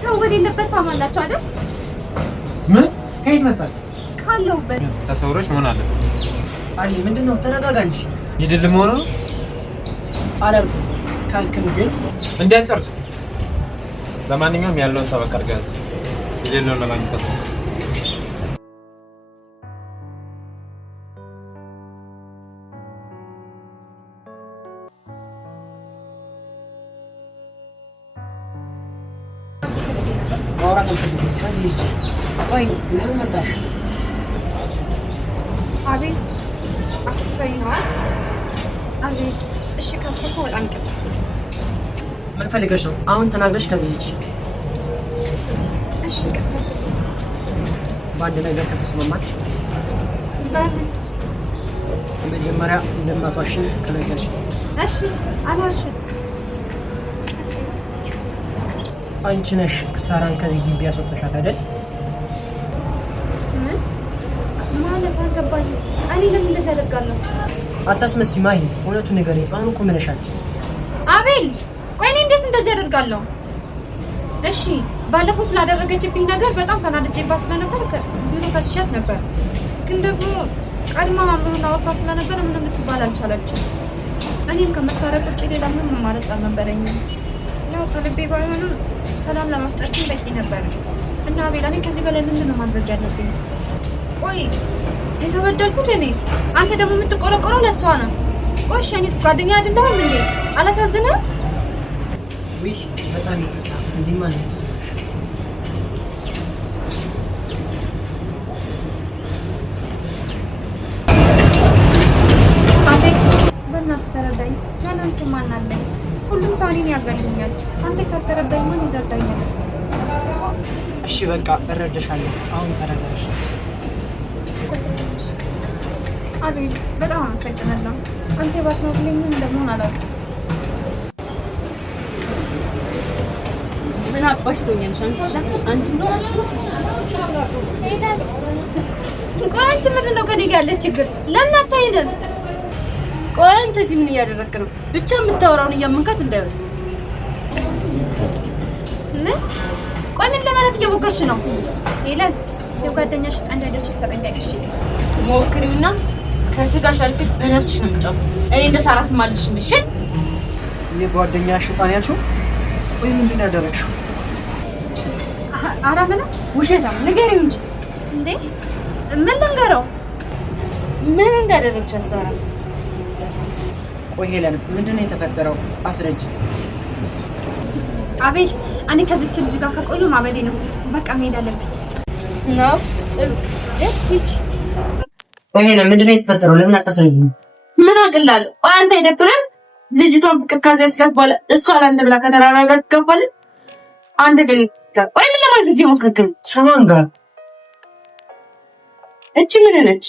ሰው በሌለበት ታማላችሁ አይደል? ምን ከየት መጣች? ካለውበት ተሰውረሽ መሆን አለበት። አይ ምንድነው? ተረጋጋ እንጂ። ይድል መሆኑ አላልኩም ካልክም ግን እንዳንጨርስ። ለማንኛውም ያለውን ተበቀር ጋዝ ይደለው ለማግኘት አቤል አትፈይና አቤል እሺ ካስፈኩ በጣም ይቅርታ ምን ፈልገሽ ነው አሁን ተናግረሽ ከዚህ ሂጂ እሺ ይቅርታ ባንድ ነገር ከተስማማን በምን መጀመሪያ እንደማትዋሽኝ ከነገርሽ እሺ አልዋሽም አንቺ ነሽ ሳራን ከዚህ ግቢ ያስወጣሻት አይደል? ማለት አልገባኝም። እኔ ለምን እንደዚህ አደርጋለሁ? አታስመስይ ማሂ፣ እውነቱን ንገሪኝ። አሁን እኮ ምንሻል? አቤል ቆይ እኔ እንዴት እንደዚህ አደርጋለሁ? እሺ ባለፈው ስላደረገችብኝ ነገር በጣም ተናድጄባት ስለነበር ቢሮ ከስሻት ነበር። ግን ደግሞ ቀድማ ማምሩን አውጥታ ስለነበር ምንም ልትባል አልቻለችም። እኔም ከመታረቅ ውጭ ሌላ ምንም አማራጭ አልነበረኝም። ያው ከልቤ ባይሆንም ሰላም ለማፍጠር በቂ ነበር እና አቤል እኔ ከዚህ በላይ ምንድን ነው ማድረግ ያለብኝ? ቆይ የተበደልኩት እኔ፣ አንተ ደግሞ የምትቆረቆረው ለሷ ነው። ቆይ እኔስ ጓደኛ አይደለሁም እንዴ? አላሳዝንም? ውይ በጣም ይቅርታ። እንዲህ ማለት አቤል በእናትህ ተረዳኝ። ያንተ ማን አለኝ? ሁሉም ሰው እኔን ያገኙኛል። አንተ ካልተረዳኝ ማን ይረዳኛል? እሺ በቃ እረዳሻለሁ። አሁን ተረዳሽ? አቤል በጣም አመሰግናለሁ። አንተ ባትኖርልኝ ምን እንደምሆን አላውቅም። ምን አባሽ ትሆኛለሽ? አንቺ እንደሆነች ሄደን ቆይ አንቺ ምንድን ነው ከእኔ ጋር ያለሽ ችግር? ለምን አታይንም? ቆይ አንተ እዚህ ምን እያደረክ ነው? ብቻ የምታወራውን እያመንካት እንዳይሆን። ምን? ቆይ ምን ለማለት እየሞከርሽ ነው? ሄለን የጓደኛሽ ጣ እንዳይደርስሽ ተጠንቀቂሽ። ሞክሪውና ከስጋሽ አልፌ በነፍስሽ ነው የምጫው። እኔ እንደ ሳራስ ማልሽ ምሽል የጓደኛሽ ጣን ያልሽው ወይ ምንድን ያደረግሽው? ኧረ ምን ውሸታም ንገሪው እንጂ። እንዴ ምን ልንገረው? ምን እንዳደረግሽ ሳራ? ቆይ ሄለን ምንድነው የተፈጠረው? አስረጅ። አቤል እኔ ከዚች ልጅ ጋር ከቆዩ ማበዴ ነው። በቃ መሄድ አለብኝ ነው እቺ። ቆይ ሄለን ምንድነው የተፈጠረው? ለምን አታስረጂኝ? ምን አቅላለሁ? ቆይ አንተ አይደብርም? ልጅቷን ፍቅር ካዝ ያስገባለ እሷ አላንተ ብላ ከተራራጋ ገባለ። አንተ ግን ቆይ ምን ለማድረግ ይሞክራል? ከማን ጋር? እቺ ምን ነች?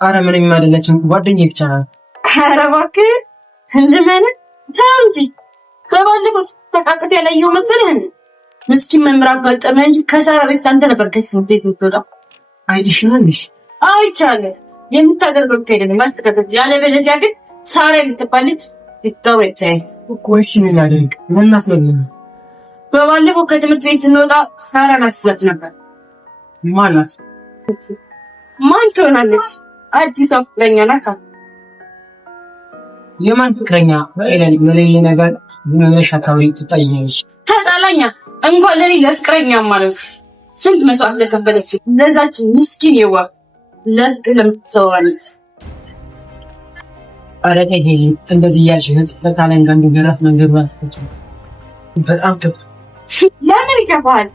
አረ ምንም አይደለችም፣ ጓደኛዬ ብቻ ናት። ኧረ እባክህ እንደምን ተው እንጂ። ከባለፈው ስትተቃቀፍ ያላየው መሰለህ? ምስኪን መምህር አጋጠመህ እንጂ ከሳራ ቤት አንተ ነበር ከስንት የምትወጣው። አይተሽናልሽ? አዎ ይቻላል። የምታደርገው ከሄደን ማስተካከል ያለበለዚያ ግን ሳራ የምትባልች ይጋወጭ እኮ። እሺ ምን ላድርግ? ምን አስፈልግ? በባለፈው ከትምህርት ቤት ስንወጣ ሳራን አስዛት ነበር። ማናት? ማን ትሆናለች? አዲስ ፍቅረኛ ናት። የማን ፍቅረኛ? ኤለን ለሌላ ነገር ምንሽ አካባቢ ትጠይኛለሽ? ተጣላኛ እንኳን ለኔ ለፍቅረኛ ማለት ስንት መስዋዕት ለከፈለች ለዛች ምስኪን የዋህ ለፍቅር ለምትሰዋለች። አረ ተይ እንደዚህ ያልሽ ህጽጽ ታለን ጋር እንደገራፍ መንገድ ማለት በጣም ከፍ ለምን ይከፋል?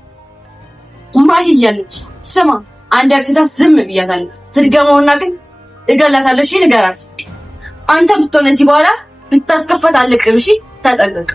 ማሂ እያለች ስማ አንድ አርግታ ዝም ብያታለሁ። ትድገመውና ግን እገላታለሁ። እሺ ንገራት። አንተ ብትሆን እዚህ በኋላ ብታስከፋት አለቅም። እሺ ተጠንቀቅ።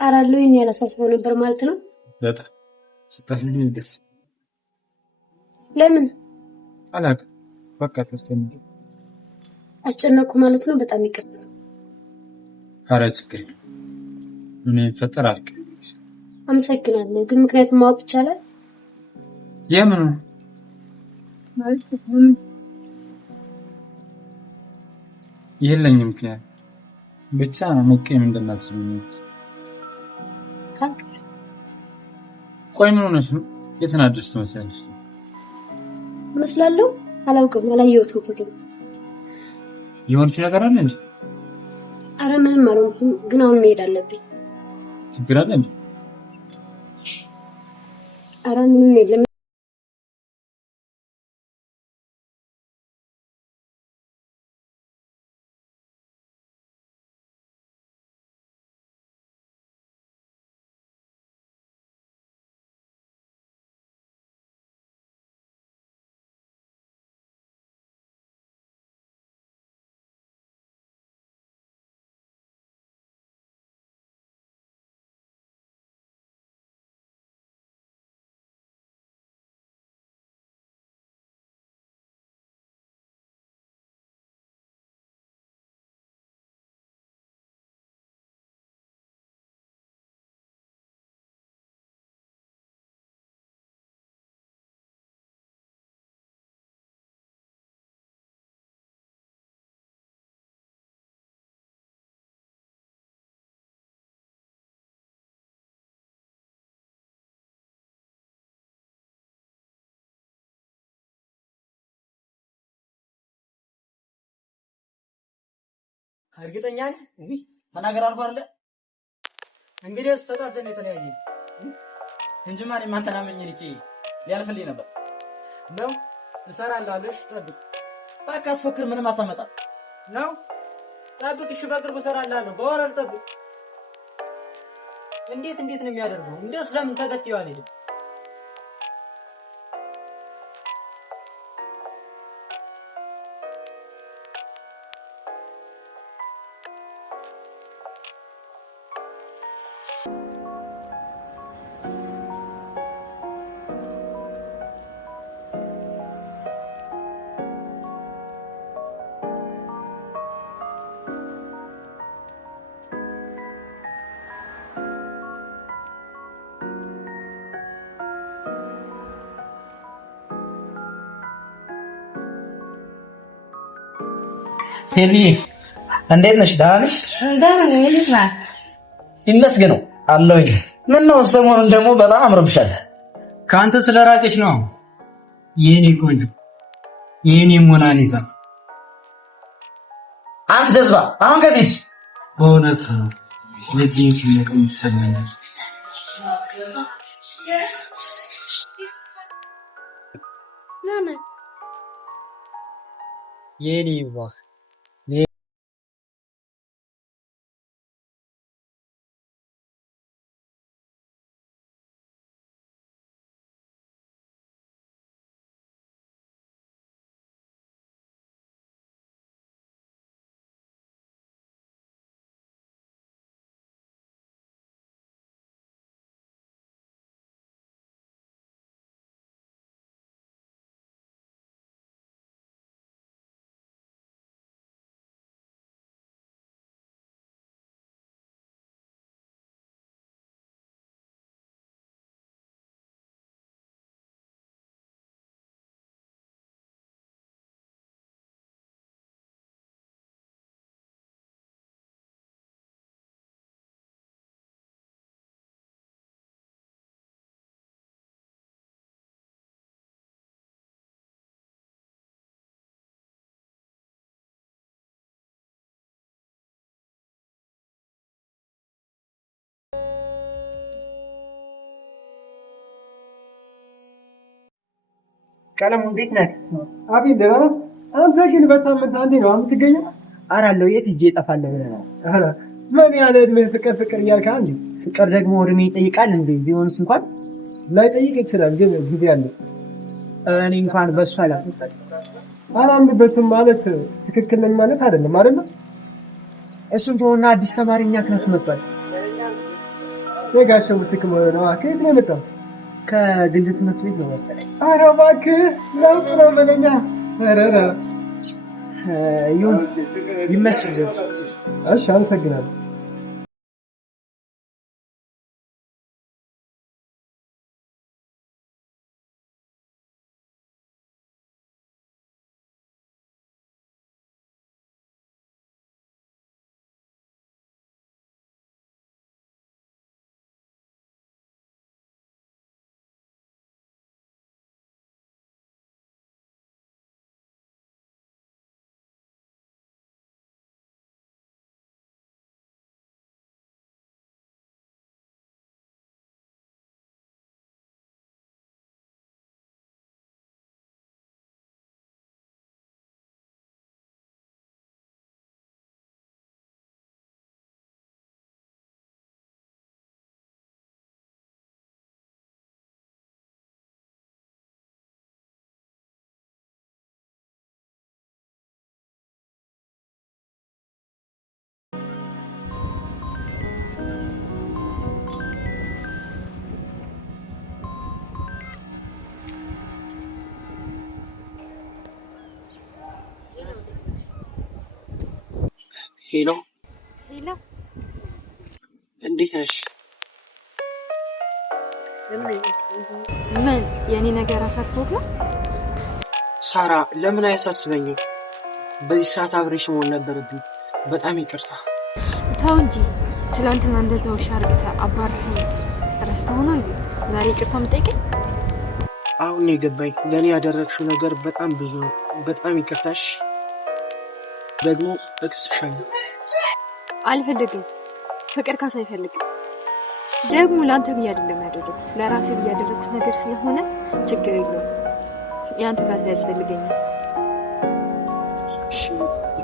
አራለው ይሄን ያላሳስበው ነበር ማለት ነው። በጣም ስታስልኝ ደስ ለምን አላውቅም። በቃ ተስተንጂ አስጨነቁ ማለት ነው። በጣም ይቅርታ። ኧረ ችግር የለም። ምን ይፈጠር አልክ? አመሰግናለሁ። ግን ምክንያቱም ማወቅ ይቻላል? የምን ማለት የለኝም ምክንያት ብቻ መቀየም እንደማልችል ነው። ካልክስ ቆይ ምን ሆነሽ ነው? የተናደድሽ ትመስያለሽ። መስላለሁ? አላውቅም፣ አላየሁትም ፎቶ። የሆንሽ ነገር አለ እንዴ? አረ ምንም አልሆንኩም፣ ግን አሁን መሄድ አለብኝ። ችግር አለ እንዴ? አረ ምንም የለም። እርግጠኛ ነኝ ተናገር አልኩ አይደል? እንግዲህ ተጣጣን የተለያየ እንጂ ማን ማንተናመኝ ልቂ ሊያልፈልኝ ነበር ነው። እሰራላለሁ። ጠብቅ በቃ አትፎክር፣ ምንም አታመጣ ነው። ጠብቅ እሺ፣ በቅርቡ እሰራላለሁ። በወረር ጠብቅ። እንዴት ነው የሚያደርገው? እንደስ ለምን ተከትየው አልሄድም? ሄሊ እንዴት ነሽ? ደህና ነሽ? ደህና ነኝ። ይመስገነው አለሁኝ። ምን ነው ሰሞኑን ደግሞ በጣም አምሮብሻል። ካንተ ስለራቀች ነው የኔ ቆንጆ፣ የኔ ሞናሊዛ። አንተ ጀዝባ አሁን ከዚህ በእውነት ነው ልቤ ሲነቀኝ ይሰማኛል። ለምን የኔ ዋህ ቀለሙ እንዴት ነህ? አቤት ደህና ነህ? አንተ ግን በሳምንት አንዴ ነው የምትገኘው? አራለው የት ሂጅ እጠፋለሁ ብለህ ነው? ኧረ ምን ያለ እድሜ ፍቅር እያልክ አንዴ ፍቅር ደግሞ እድሜ ይጠይቃል እንዴ? ቢሆንስ እንኳን ላይጠይቅ ይችላል፣ ግን ጊዜ አለ። እኔ እንኳን በሱ አላምንበትም ማለት ትክክል ነኝ ማለት አይደለም አይደል? እሱን ተወና አዲስ ተማሪኛ ክላስ መጥቷል። የጋሸው ትክክል ነው። ከየት ነው የመጣው? ከግል ትምህርት ቤት ነው መሰለኝ። ኧረ እባክህ ለውጥ ነው መለኛ። ኧረ ይሁን ይመችህ። እሺ አመሰግናለሁ። ሄሎ ሄሎ፣ እንዴት ነሽ? ምን የኔ ነገር አሳስቦክ ነው? ሳራ ለምን አያሳስበኝም? በዚህ ሰዓት አብሬሽ መሆን ነበረብኝ። በጣም ይቅርታ። ተው እንጂ ትላንትና እንደዛው ሻርግተ አባረኸኝ ረስተው ነው እንዴ ዛሬ ይቅርታ የምጠይቀኝ? አሁን የገባኝ ለኔ ያደረግሽው ነገር በጣም ብዙ ነው። በጣም ይቅርታሽ። ደግሞ እክስሻለሁ። አልፈልግም። ፍቅር ካሳ አይፈልግም። ደግሞ ላንተ ብዬ አይደለም ያደረኩት ለራሴ ብዬ ያደረኩት ነገር ስለሆነ ችግር የለውም። ያንተ ካሳ ያስፈልገኛል። እሺ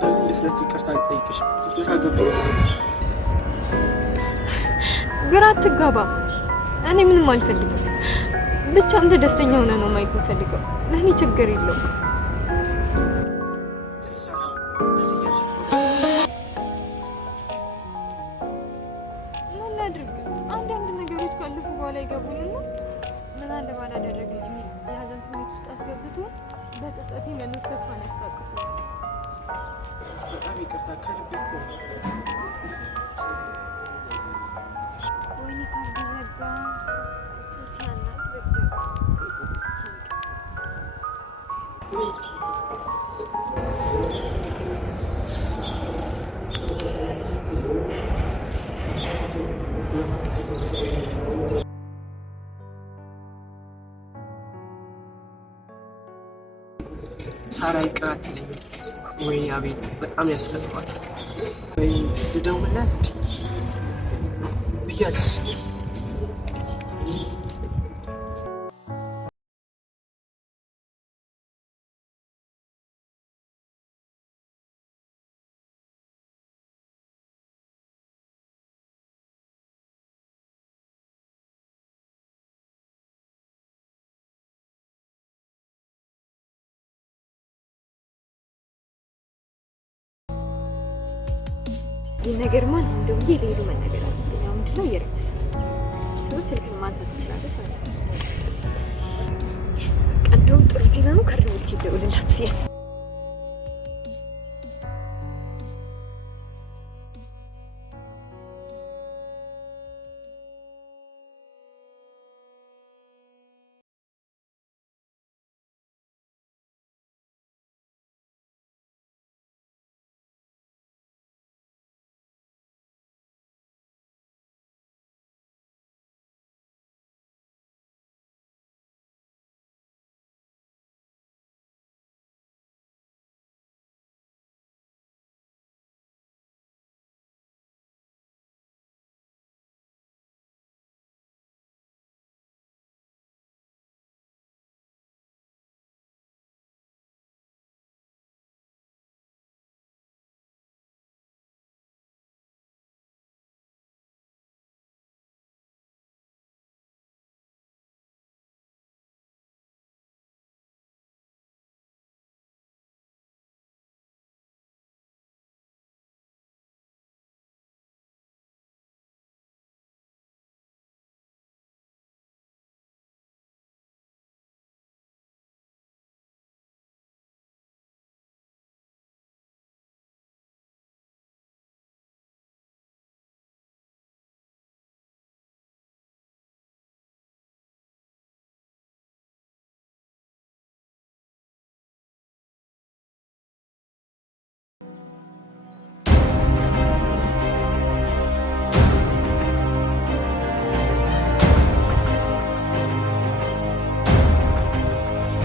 በምን ድፍረት ይቅርታ ልጠይቅሽ? ግራ ገባኝ። ግራ አትጋባ። እኔ ምንም አልፈልግም። ብቻ አንተ ደስተኛ ሆነ ነው ማየት የምፈልገው። ለእኔ ችግር የለውም። ምን ላድርግ? አንዳንድ ነገሮች ካለፉ በኋላ ይገቡንና ምን አለ ባላደረግን የሚል የሀዘን ስሜት ውስጥ አስገብቶ በጸጸቴ መኖር ተስፋን ያስታቅፉ። በጣም ይቅርታ ከልቤ እኮ ነው። ወይኔ ካርድ ዘጋ። ሶሲያና ሳራ ይቅር አትለኝም። ወይኔ አቤል በጣም ያስከፋል። ወይ ልደውልላት እንዴ ብያለስ? ይህ ነገር ማን እንደው ይሄ መናገር አለብኝ። አሁን ምንድነው የረክተ ሰው ስልክን ማንሳት ትችላለች ማለት ነው። በቃ እንደውም ጥሩ ዜና ነው። ካርድ ወልቼ ልደውልላት ሲያስ